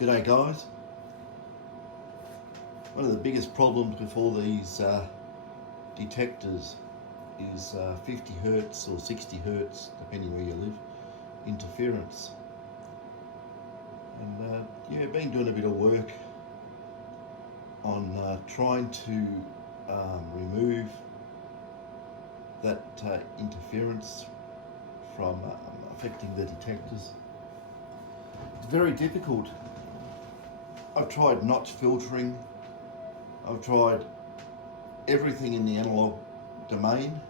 G'day guys. One of the biggest problems with all these detectors is 50 hertz or 60 hertz, depending where you live, interference. And yeah, been doing a bit of work on trying to remove that interference from affecting the detectors. It's very difficult. I've tried notch filtering, I've tried everything in the analog domain,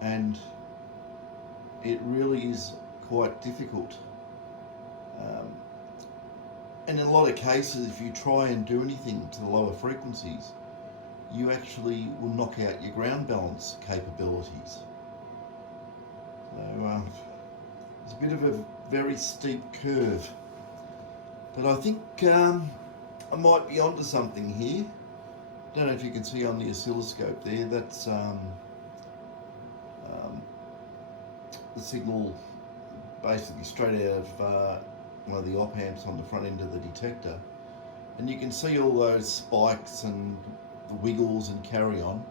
and it really is quite difficult. And in a lot of cases, if you try and do anything to the lower frequencies, you actually will knock out your ground balance capabilities. So it's a bit of a very steep curve. But I think I might be onto something here. Don't know if you can see on the oscilloscope there, that's the signal basically straight out of one of the op amps on the front end of the detector. And you can see all those spikes and the wiggles and carry on.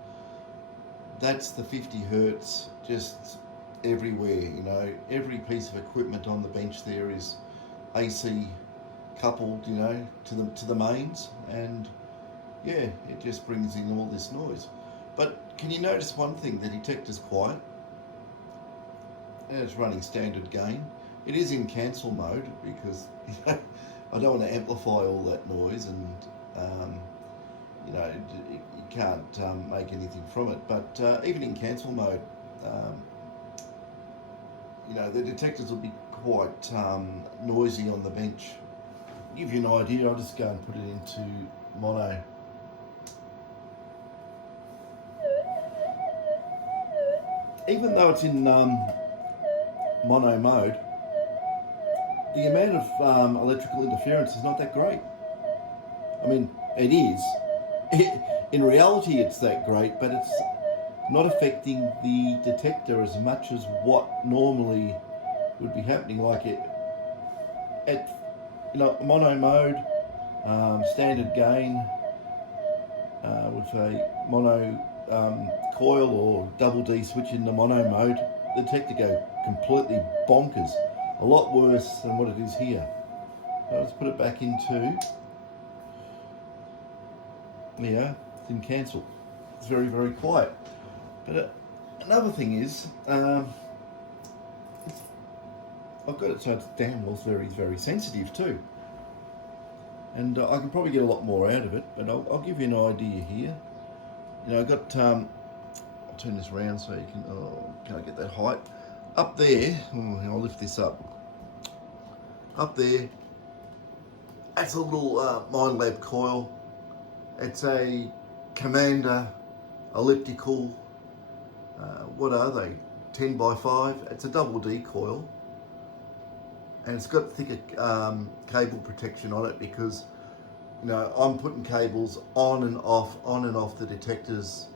That's the 50 hertz just everywhere, you know. Every piece of equipment on the bench there is AC coupled, you know, to the mains, and yeah, it just brings in all this noise. But can you notice one thing? The detector's quiet and it's running standard gain. It is in cancel mode because I don't want to amplify all that noise, and you know, you can't make anything from it. But even in cancel mode, you know, the detectors will be quite noisy on the bench. To give you an idea, I'll just go and put it into mono. Even though it's in mono mode, the amount of electrical interference is not that great. I mean, it is. In reality, it's that great, but it's not affecting the detector as much as what normally would be happening. Like it at, you know, mono mode, standard gain with a mono coil or double D switch into mono mode, the detector go completely bonkers. A lot worse than what it is here. So let's put it back into, yeah, it's in cancel. It's very, very quiet. But another thing is, I've got it so it's damn well very, very sensitive too. And I can probably get a lot more out of it, but I'll give you an idea here. You know, I've got, I'll turn this around so you can I get that height? Up there, I'll lift this up. Up there, that's a little MindLab coil. It's a Commander elliptical, what are they, 10 by 5? It's a double D coil. And it's got thicker cable protection on it because, you know, I'm putting cables on and off the detectors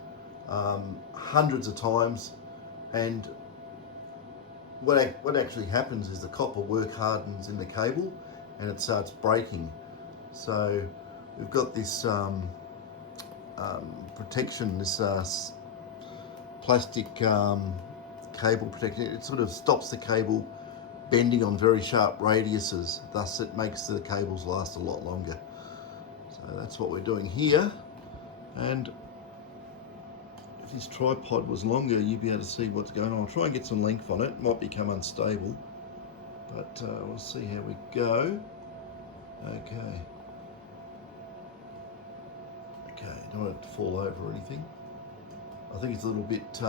hundreds of times, and what actually happens is the copper work hardens in the cable and it starts breaking. So we've got this protection, this plastic cable protection. It sort of stops the cable bending on very sharp radiuses, thus it makes the cables last a lot longer. So that's what we're doing here. And if this tripod was longer, you'd be able to see what's going on. I'll try and get some length on it. It might become unstable, but we'll see how we go. Okay, don't want it to fall over or anything. I think it's a little bit, it's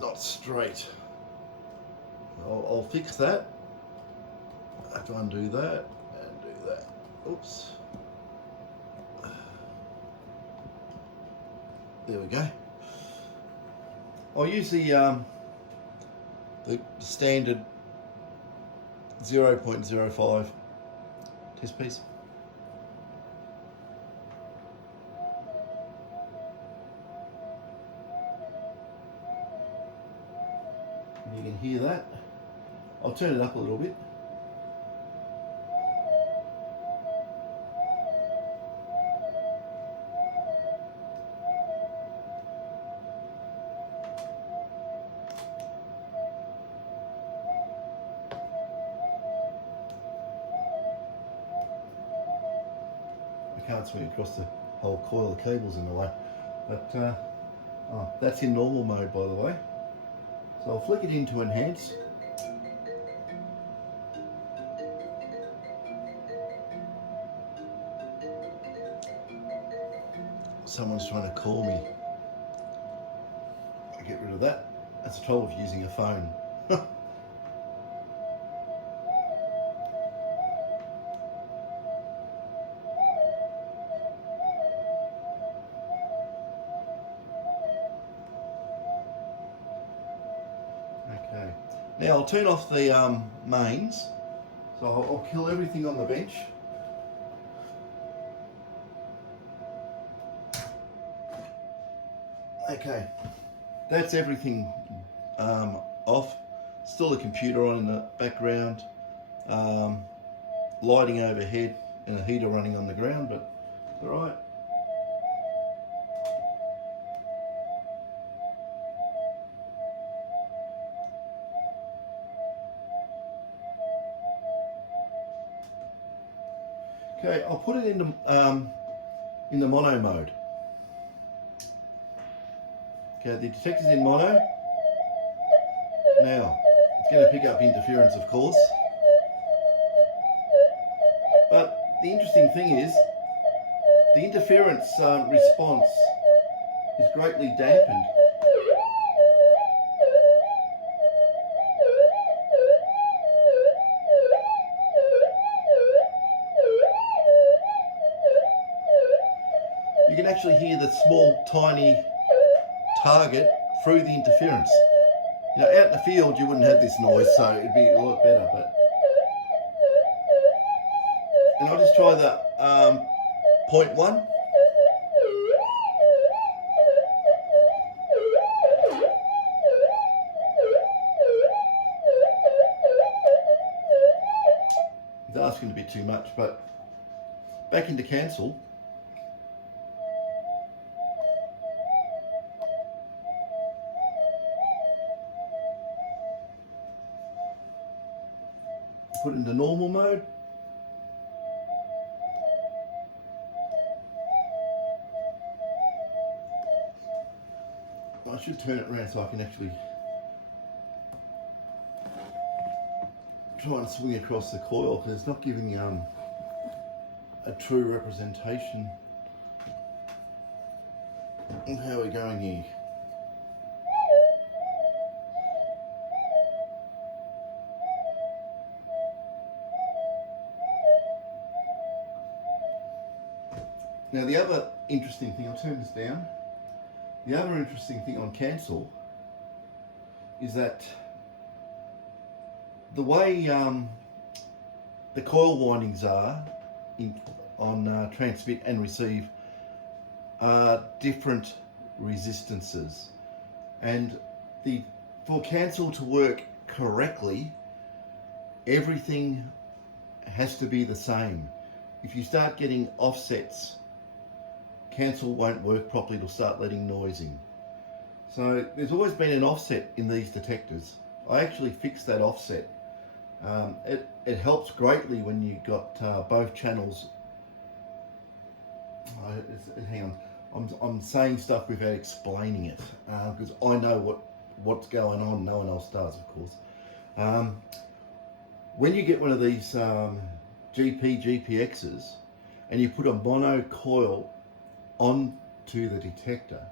not straight. I'll fix that. I have to undo that and do that. Oops. There we go. I'll use the standard 0.05 test piece. You can hear that. I'll turn it up a little bit. can't swing across the whole coil, the cable's in the way. But that's in normal mode, by the way. So I'll flick it into enhance. Someone's trying to call me. I'll get rid of that. That's the trouble of using a phone. Okay. Now I'll turn off the mains. So I'll kill everything on the bench. Okay, that's everything off. Still a computer on in the background, lighting overhead and a heater running on the ground, but all right. Okay, I'll put it in the mono mode. Okay, the detector's in mono. Now, it's going to pick up interference, of course. But the interesting thing is, the interference response is greatly dampened. You can actually hear the small, tiny target through the interference. You know, out in the field you wouldn't have this noise, so it'd be a lot better. But and I'll just try the 0.1. It's asking a bit too much, but back into cancel. Put it into normal mode. I should turn it around so I can actually try and swing across the coil, because it's not giving a true representation of how we're going here. Now the other interesting thing, I'll turn this down. The other interesting thing on cancel is that the way the coil windings are on transmit and receive are different resistances, and for cancel to work correctly, everything has to be the same. If you start getting offsets, cancel won't work properly, it'll start letting noise in. So there's always been an offset in these detectors. I actually fixed that offset. It helps greatly when you've got both channels. Hang on, I'm saying stuff without explaining it, because I know what's going on, no one else does, of course. When you get one of these GPXs and you put a mono coil onto the detector,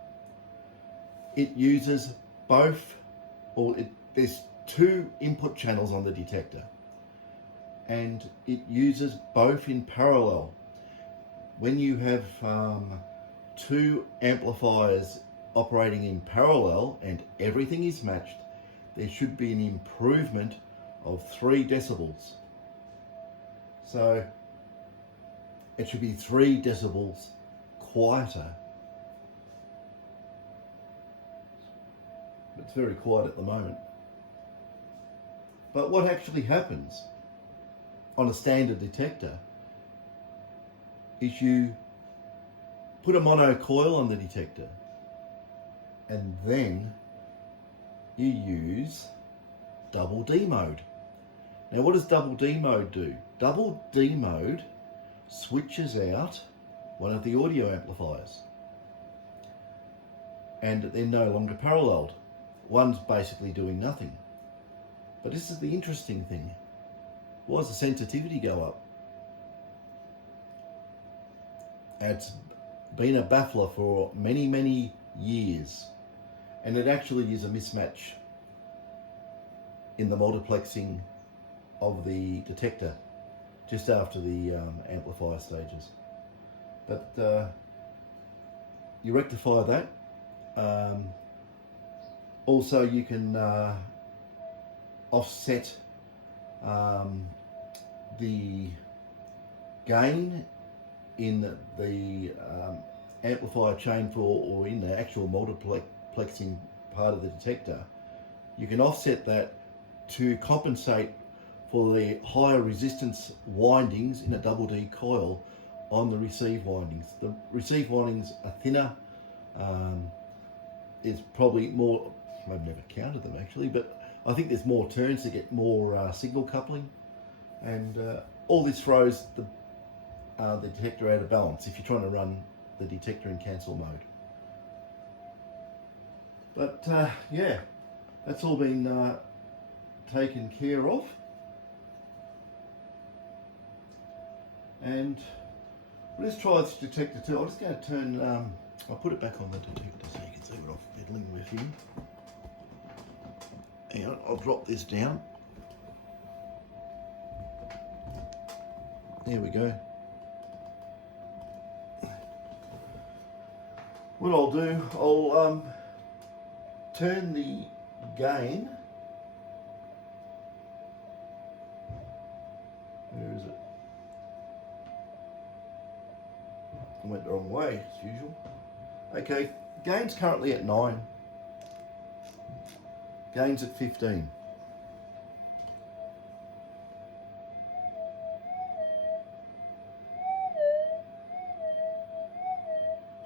it uses both, there's two input channels on the detector, and it uses both in parallel. When you have two amplifiers operating in parallel and everything is matched, there should be an improvement of 3 decibels. So it should be 3 decibels quieter. It's very quiet at the moment. But what actually happens on a standard detector is you put a mono coil on the detector and then you use double D mode. Now what does double D mode do? Double D mode switches out one of the audio amplifiers, and they're no longer paralleled. One's basically doing nothing. But this is the interesting thing. Why does the sensitivity go up? It's been a baffler for many, many years, and it actually is a mismatch in the multiplexing of the detector just after the amplifier stages. But you rectify that. Also, you can offset the gain in the amplifier chain or in the actual multiplexing part of the detector. You can offset that to compensate for the higher resistance windings in a double D coil on the receive windings. The receive windings are thinner. It's probably more, I've never counted them actually, but I think there's more turns to get more signal coupling, and all this throws the detector out of balance if you're trying to run the detector in cancel mode. But yeah, that's all been taken care of, and let's try this detector too. I'm just going to turn, I'll put it back on the detector so you can see what I'm fiddling with here. Hang on, I'll drop this down. There we go. What I'll do, I'll turn the gain. Where is it? I went the wrong way as usual. Okay, gain's currently at 9. Gain's at 15.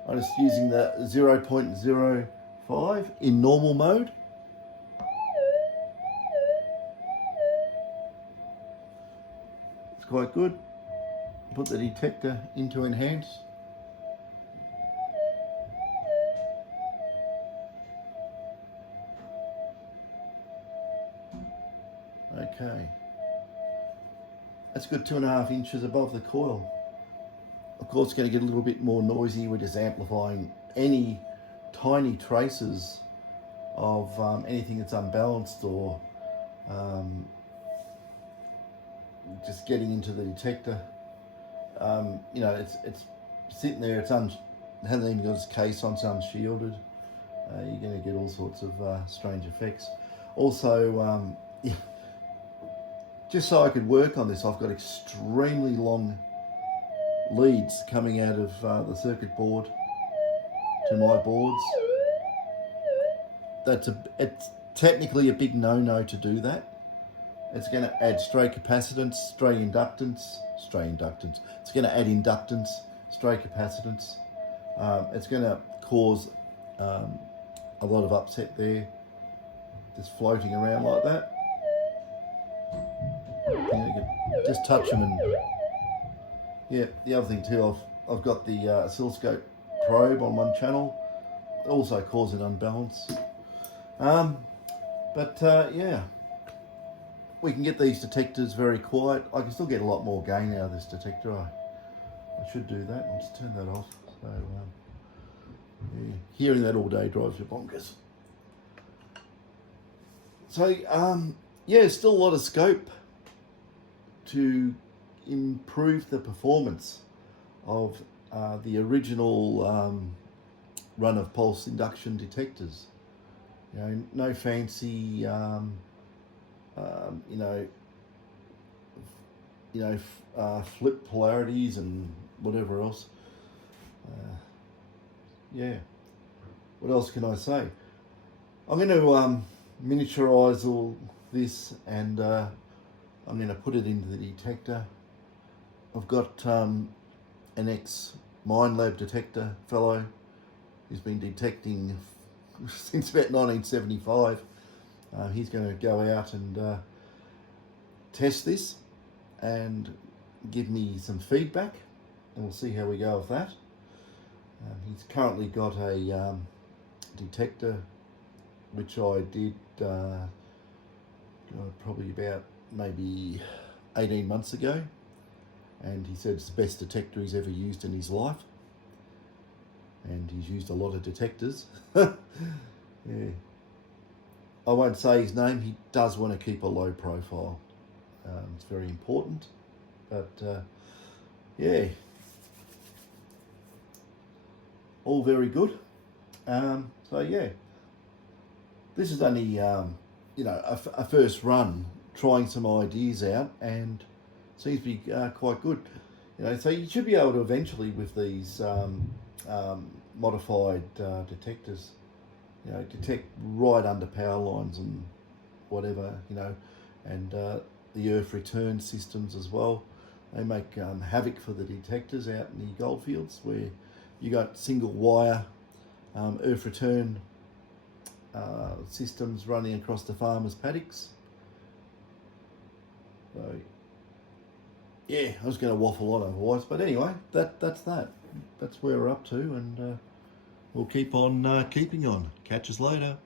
I'm just using the 0.05 in normal mode. It's quite good. Put the detector into enhance. Okay. That's good, 2.5 inches above the coil. Of course, it's going to get a little bit more noisy. We're just amplifying any tiny traces of anything that's unbalanced or just getting into the detector. You know, it's sitting there. It hasn't even got its case on. It's unshielded. You're going to get all sorts of strange effects. Also, just so I could work on this, I've got extremely long leads coming out of the circuit board to my boards. It's technically a big no-no to do that. It's going to add stray capacitance, stray inductance. It's going to add inductance, stray capacitance. It's going to cause a lot of upset there, just floating around like that. You can just touch them, and yeah. The other thing too, I've got the oscilloscope probe on one channel, also causing unbalance. Yeah, we can get these detectors very quiet. I can still get a lot more gain out of this detector. I should do that. I'll just turn that off. So yeah, hearing that all day drives you bonkers. So yeah, still a lot of scope to improve the performance of the original run of pulse induction detectors. You know, no fancy, flip polarities and whatever else. Yeah. What else can I say? I'm going to miniaturize all this, and I'm going to put it into the detector. I've got an ex-Mind Lab detector fellow who's been detecting since about 1975. He's going to go out and test this and give me some feedback, and we'll see how we go with that. He's currently got a detector which I did probably about maybe 18 months ago, and he said it's the best detector he's ever used in his life, and he's used a lot of detectors. Yeah. I won't say his name. He does want to keep a low profile. It's very important, but yeah, all very good. So yeah, this is only a first run, trying some ideas out, and seems to be quite good. So you should be able to eventually, with these modified detectors, detect right under power lines and whatever, and the earth return systems as well. They make havoc for the detectors out in the goldfields where you got single wire earth return systems running across the farmers' paddocks. So yeah, I was going to waffle on otherwise, but anyway, that's that. That's where we're up to, and we'll keep on keeping on. Catch us later.